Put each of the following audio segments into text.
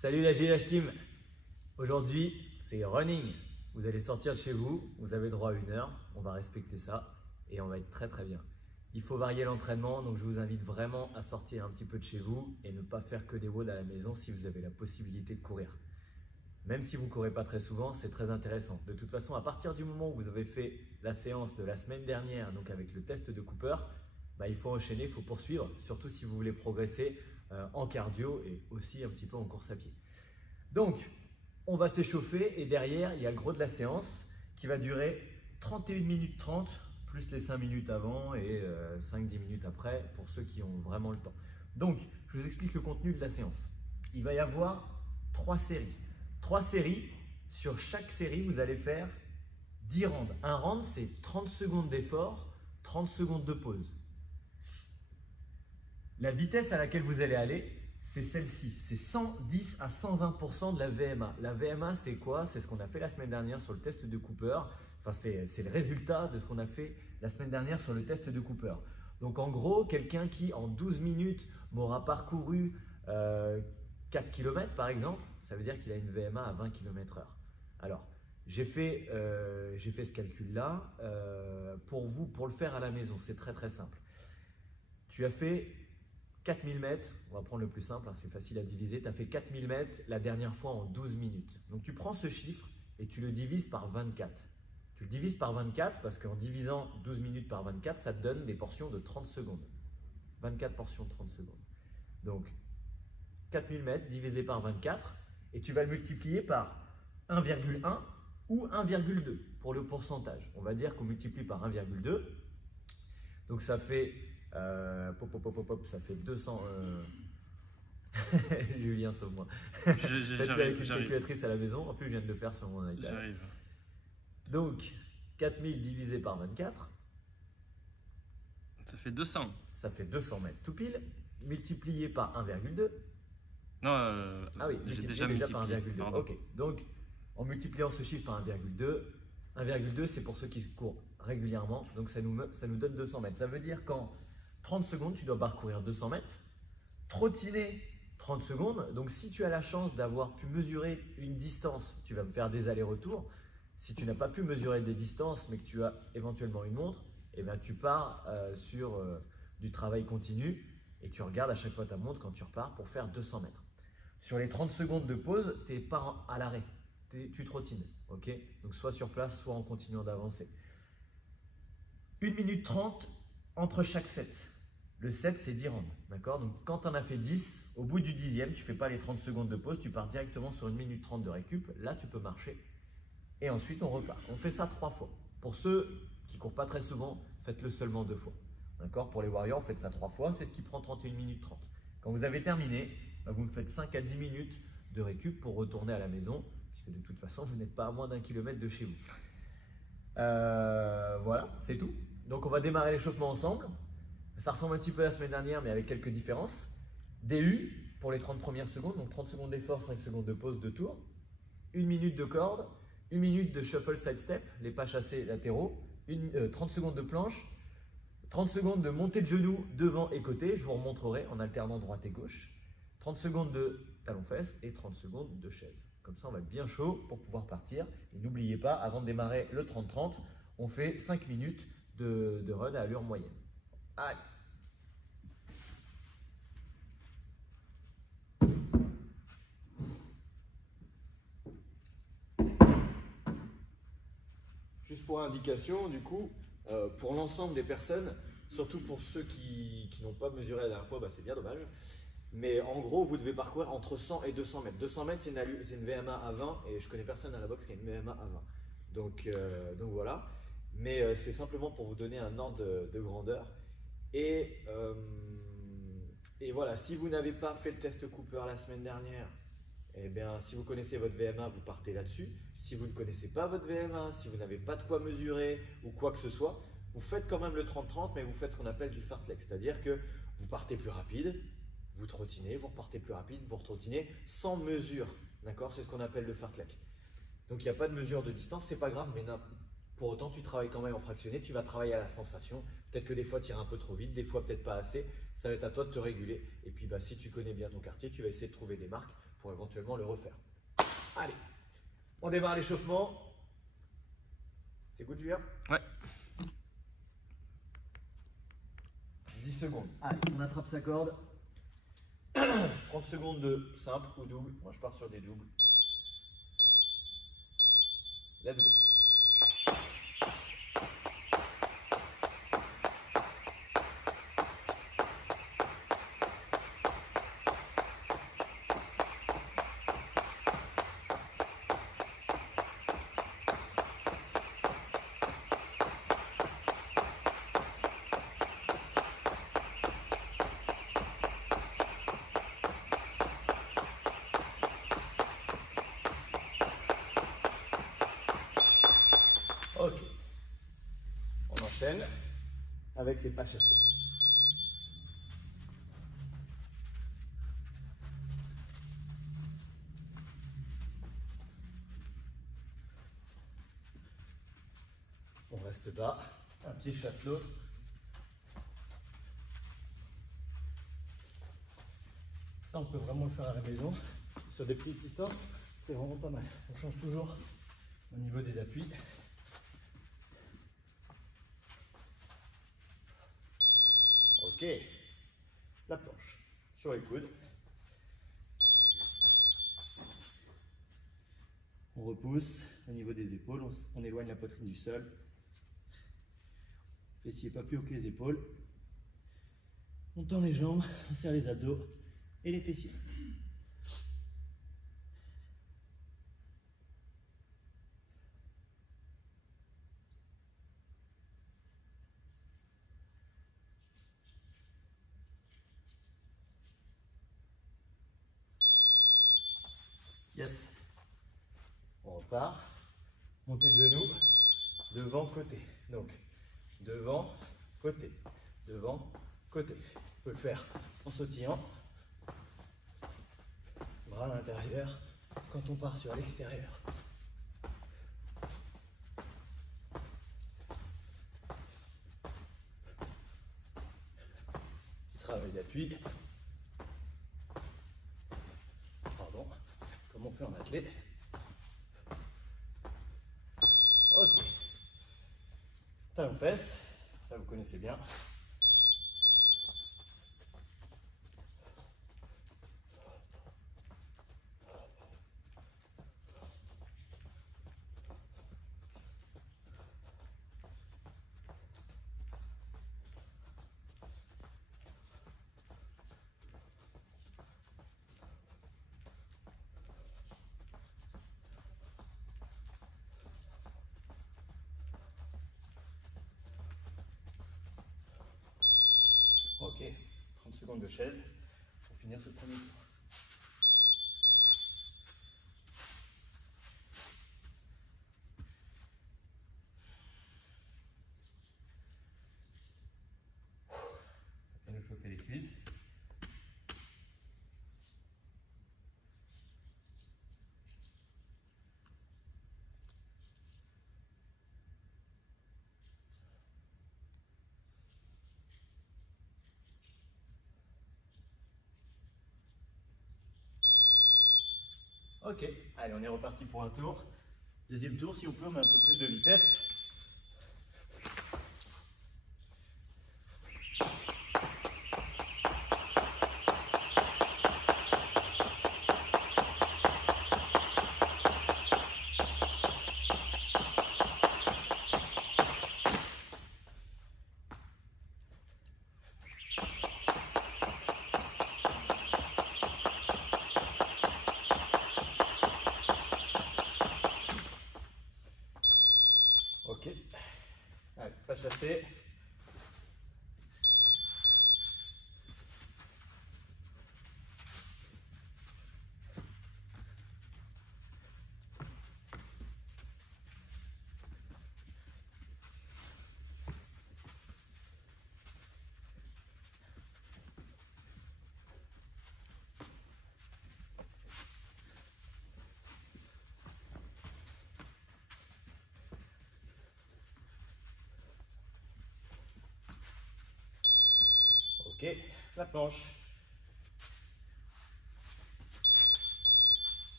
Salut la GH Team. Aujourd'hui, c'est running. Vous allez sortir de chez vous, vous avez droit à 1 heure, on va respecter ça et on va être très bien. Il faut varier l'entraînement, donc je vous invite vraiment à sortir un petit peu de chez vous et ne pas faire que des walls à la maison si vous avez la possibilité de courir. Même si vous ne courez pas très souvent, c'est très intéressant. De toute façon, à partir du moment où vous avez fait la séance de la semaine dernière, donc avec le test de Cooper, il faut enchaîner, il faut poursuivre, surtout si vous voulez progresser en cardio et aussi un petit peu en course à pied. Donc, on va s'échauffer et derrière, il y a le gros de la séance qui va durer 31 minutes 30, plus les 5 minutes avant et 5-10 minutes après pour ceux qui ont vraiment le temps. Donc, je vous explique le contenu de la séance. Il va y avoir 3 séries. 3 séries, sur chaque série, vous allez faire 10 rounds. Un round, c'est 30 secondes d'effort, 30 secondes de pause. La vitesse à laquelle vous allez aller, c'est celle-ci. C'est 110 à 120% de la VMA. La VMA, c'est quoi? C'est ce qu'on a fait la semaine dernière sur le test de Cooper. Enfin, c'est le résultat de ce qu'on a fait la semaine dernière sur le test de Cooper. Donc, en gros, quelqu'un qui, en 12 minutes, m'aura parcouru 4 km, par exemple, ça veut dire qu'il a une VMA à 20 km/h. Alors, j'ai fait ce calcul-là pour vous, pour le faire à la maison. C'est très simple. Tu as fait 4000 mètres, on va prendre le plus simple, hein, c'est facile à diviser. Tu as fait 4000 mètres la dernière fois en 12 minutes. Donc, tu prends ce chiffre et tu le divises par 24. Tu le divises par 24 parce qu'en divisant 12 minutes par 24, ça te donne des portions de 30 secondes. 24 portions de 30 secondes. Donc, 4000 mètres divisé par 24 et tu vas le multiplier par 1,1 ou 1,2 pour le pourcentage. On va dire qu'on multiplie par 1,2. Donc, ça fait, ça fait 200… Julien, sauve-moi. Faites-le avec une calculatrice à la maison. En plus, je viens de le faire sur mon iPad. J'arrive. Donc, 4000 divisé par 24. Ça fait 200. Ça fait 200 mètres tout pile. Multiplié par 1,2. Non, ah oui, j'ai déjà multiplié. Par 1,2. Ok, donc en multipliant ce chiffre par 1,2, 1,2 c'est pour ceux qui courent régulièrement, donc ça nous donne 200 mètres. Ça veut dire qu'en 30 secondes, tu dois parcourir 200 mètres, trottiner 30 secondes. Donc si tu as la chance d'avoir pu mesurer une distance, tu vas me faire des allers-retours. Si tu n'as pas pu mesurer des distances, mais que tu as éventuellement une montre, eh bien, tu pars sur du travail continu et tu regardes à chaque fois ta montre quand tu repars pour faire 200 mètres. Sur les 30 secondes de pause, tu n'es pas à l'arrêt, tu trottines. Okay, donc soit sur place, soit en continuant d'avancer. 1 minute 30 entre chaque set. Le set, c'est 10 rounds. D'accord? Donc quand tu en as fait 10, au bout du 10e, tu ne fais pas les 30 secondes de pause, tu pars directement sur 1 minute 30 de récup. Là, tu peux marcher. Et ensuite, on repart. On fait ça 3 fois. Pour ceux qui ne courent pas très souvent, faites-le seulement 2 fois. D'accord? Pour les warriors, faites ça 3 fois. C'est ce qui prend 31 minutes 30. Quand vous avez terminé, vous me faites 5 à 10 minutes de récup pour retourner à la maison, puisque de toute façon, vous n'êtes pas à moins d'1 kilomètre de chez vous. Voilà, c'est tout. Donc, on va démarrer l'échauffement ensemble. Ça ressemble un petit peu à la semaine dernière, mais avec quelques différences. DU pour les 30 premières secondes, donc 30 secondes d'effort, 5 secondes de pause, 2 tours. 1 minute de corde, 1 minute de shuffle side step, les pas chassés latéraux, 30 secondes de planche, 30 secondes de montée de genoux devant et côté, je vous remontrerai en alternant droite et gauche, 30 secondes de talons-fesses et 30 secondes de chaise. Comme ça, on va être bien chaud pour pouvoir partir. Et n'oubliez pas, avant de démarrer le 30-30, on fait 5 minutes de run à allure moyenne. Allez! Juste pour indication, du coup, pour l'ensemble des personnes, surtout pour ceux qui n'ont pas mesuré la dernière fois, c'est bien dommage. Mais en gros, vous devez parcourir entre 100 et 200 mètres. 200 mètres, c'est une VMA à 20 et je connais personne à la boxe qui a une VMA à 20. Donc voilà. Mais c'est simplement pour vous donner un ordre de grandeur. Et voilà, si vous n'avez pas fait le test Cooper la semaine dernière, eh bien, si vous connaissez votre VMA, vous partez là-dessus. Si vous ne connaissez pas votre VMA, si vous n'avez pas de quoi mesurer ou quoi que ce soit, vous faites quand même le 30-30, mais vous faites ce qu'on appelle du fartlek. C'est-à-dire que vous partez plus rapide, vous trottinez, vous repartez plus rapide, vous retrottinez sans mesure. D'accord? C'est ce qu'on appelle le fartlek. Donc il n'y a pas de mesure de distance, c'est pas grave, mais pour autant tu travailles quand même en fractionné, tu vas travailler à la sensation. Peut-être que des fois tu iras un peu trop vite, des fois peut-être pas assez. Ça va être à toi de te réguler. Et puis si tu connais bien ton quartier, tu vas essayer de trouver des marques pour éventuellement le refaire. Allez, on démarre l'échauffement. C'est good, Julien? Ouais. 10 secondes. Allez, on attrape sa corde. 30 secondes de simple ou double. Moi, je pars sur des doubles. Let's go. Ok, on enchaîne avec les pas chassés. On reste bas, un pied chasse l'autre. Ça, on peut vraiment le faire à la maison. Sur des petites distances, c'est vraiment pas mal. On change toujours au niveau des appuis. Ok, la planche sur les coudes. On repousse au niveau des épaules, on éloigne la poitrine du sol. Fessier pas plus haut que les épaules. On tend les jambes, on serre les abdos et les fessiers. Yes. On repart. Montée de genoux. Devant, côté. Donc, devant, côté. Devant, côté. On peut le faire en sautillant. Bras à l'intérieur quand on part sur l'extérieur. Travail d'appui. Pardon. Comme on fait en athlète. Ok. Talon fesse. Ça vous connaissez bien. Ok, 30 secondes de chaise pour finir ce premier tour. Bien nous chauffer les cuisses. Ok, allez, on est reparti pour un tour. Deuxième tour, si on peut, on met un peu plus de vitesse. Ok, allez, pas chasser. Ok, la planche.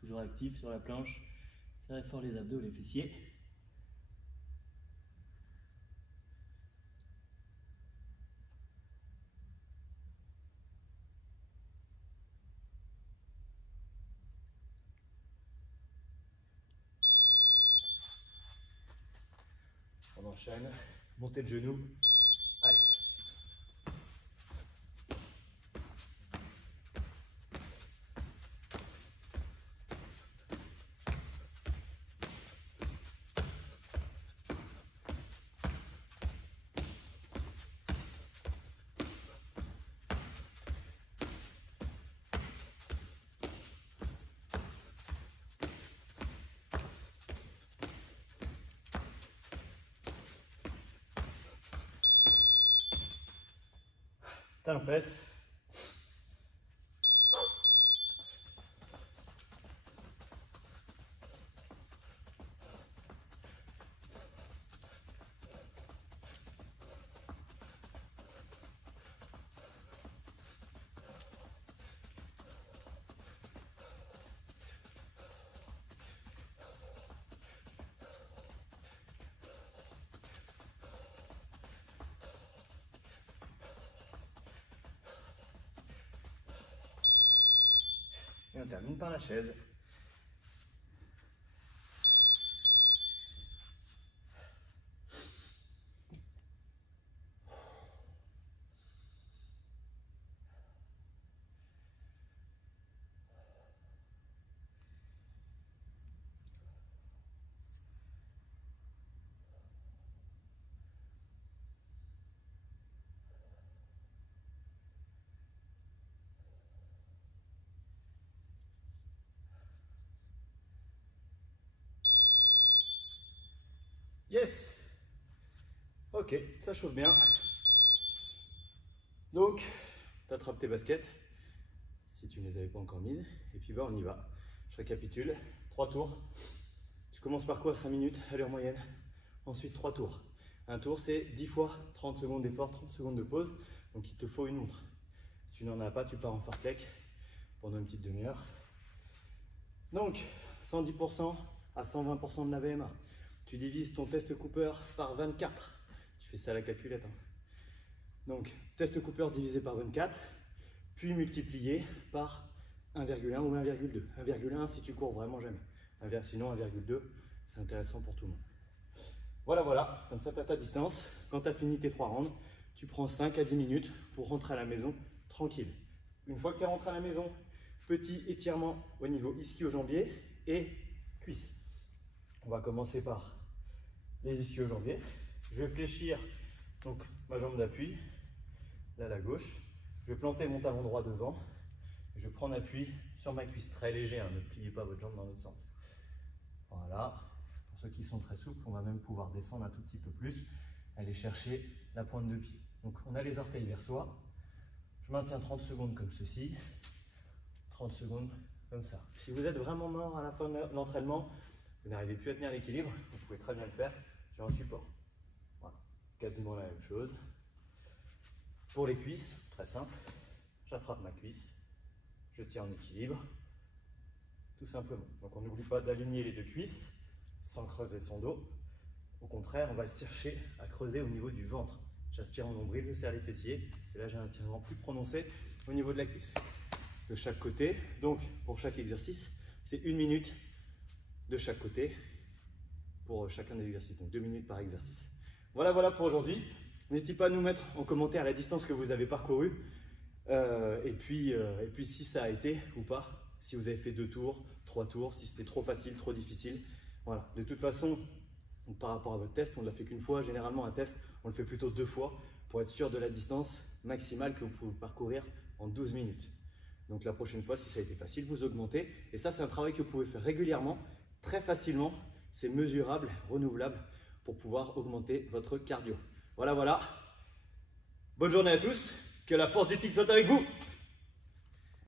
Toujours actif sur la planche, serrez fort les abdos, les fessiers. On enchaîne, montée de genoux. Allez. Talons fesses. Et on termine par la chaise. Yes. Ok, ça chauffe bien. Donc, tu attrapes tes baskets, si tu ne les avais pas encore mises, et puis on y va. Je récapitule, 3 tours. Tu commences par quoi? 5 minutes, allure moyenne. Ensuite, 3 tours. Un tour, c'est 10 fois 30 secondes d'effort, 30 secondes de pause. Donc, il te faut une montre. Si tu n'en as pas, tu pars en fartlek pendant une petite demi-heure. Donc, 110% à 120% de la VMA. Tu divises ton test Cooper par 24. Tu fais ça à la calculette. Hein. Donc, test Cooper divisé par 24, puis multiplié par 1,1 ou 1,2. 1,1 si tu cours vraiment jamais. Sinon, 1,2, c'est intéressant pour tout le monde. Voilà, voilà. Comme ça, tu as ta distance. Quand tu as fini tes 3 rounds, tu prends 5 à 10 minutes pour rentrer à la maison tranquille. Une fois que tu es rentré à la maison, petit étirement au niveau ischio-jambier et cuisse. On va commencer par les ischio-jambiers. Je vais fléchir donc ma jambe d'appui, là la gauche. Je vais planter mon talon droit devant. Je vais prendre appui sur ma cuisse, très léger, hein, ne pliez pas votre jambe dans l'autre sens. Voilà. Pour ceux qui sont très souples, on va même pouvoir descendre un tout petit peu plus, aller chercher la pointe de pied. Donc on a les orteils vers soi. Je maintiens 30 secondes comme ceci, 30 secondes comme ça. Si vous êtes vraiment mort à la fin de l'entraînement, vous n'arrivez plus à tenir l'équilibre, vous pouvez très bien le faire sur un support. Voilà, quasiment la même chose. Pour les cuisses, très simple, j'attrape ma cuisse, je tiens en équilibre, tout simplement. Donc on n'oublie pas d'aligner les deux cuisses sans creuser son dos. Au contraire, on va chercher à creuser au niveau du ventre. J'aspire en nombril, je serre les fessiers, et là j'ai un étirement plus prononcé au niveau de la cuisse. De chaque côté, donc pour chaque exercice, c'est 1 minute de chaque côté pour chacun des exercices, donc 2 minutes par exercice. Voilà, voilà pour aujourd'hui. N'hésitez pas à nous mettre en commentaire la distance que vous avez parcourue et puis si ça a été ou pas, si vous avez fait 2 tours, 3 tours, si c'était trop facile, trop difficile. Voilà. De toute façon, par rapport à votre test, on ne l'a fait qu'une fois. Généralement, un test, on le fait plutôt 2 fois pour être sûr de la distance maximale que vous pouvez parcourir en 12 minutes. Donc la prochaine fois, si ça a été facile, vous augmentez. Et ça, c'est un travail que vous pouvez faire régulièrement, très facilement. C'est mesurable, renouvelable pour pouvoir augmenter votre cardio. Voilà, voilà. Bonne journée à tous. Que la force du tic soit avec vous.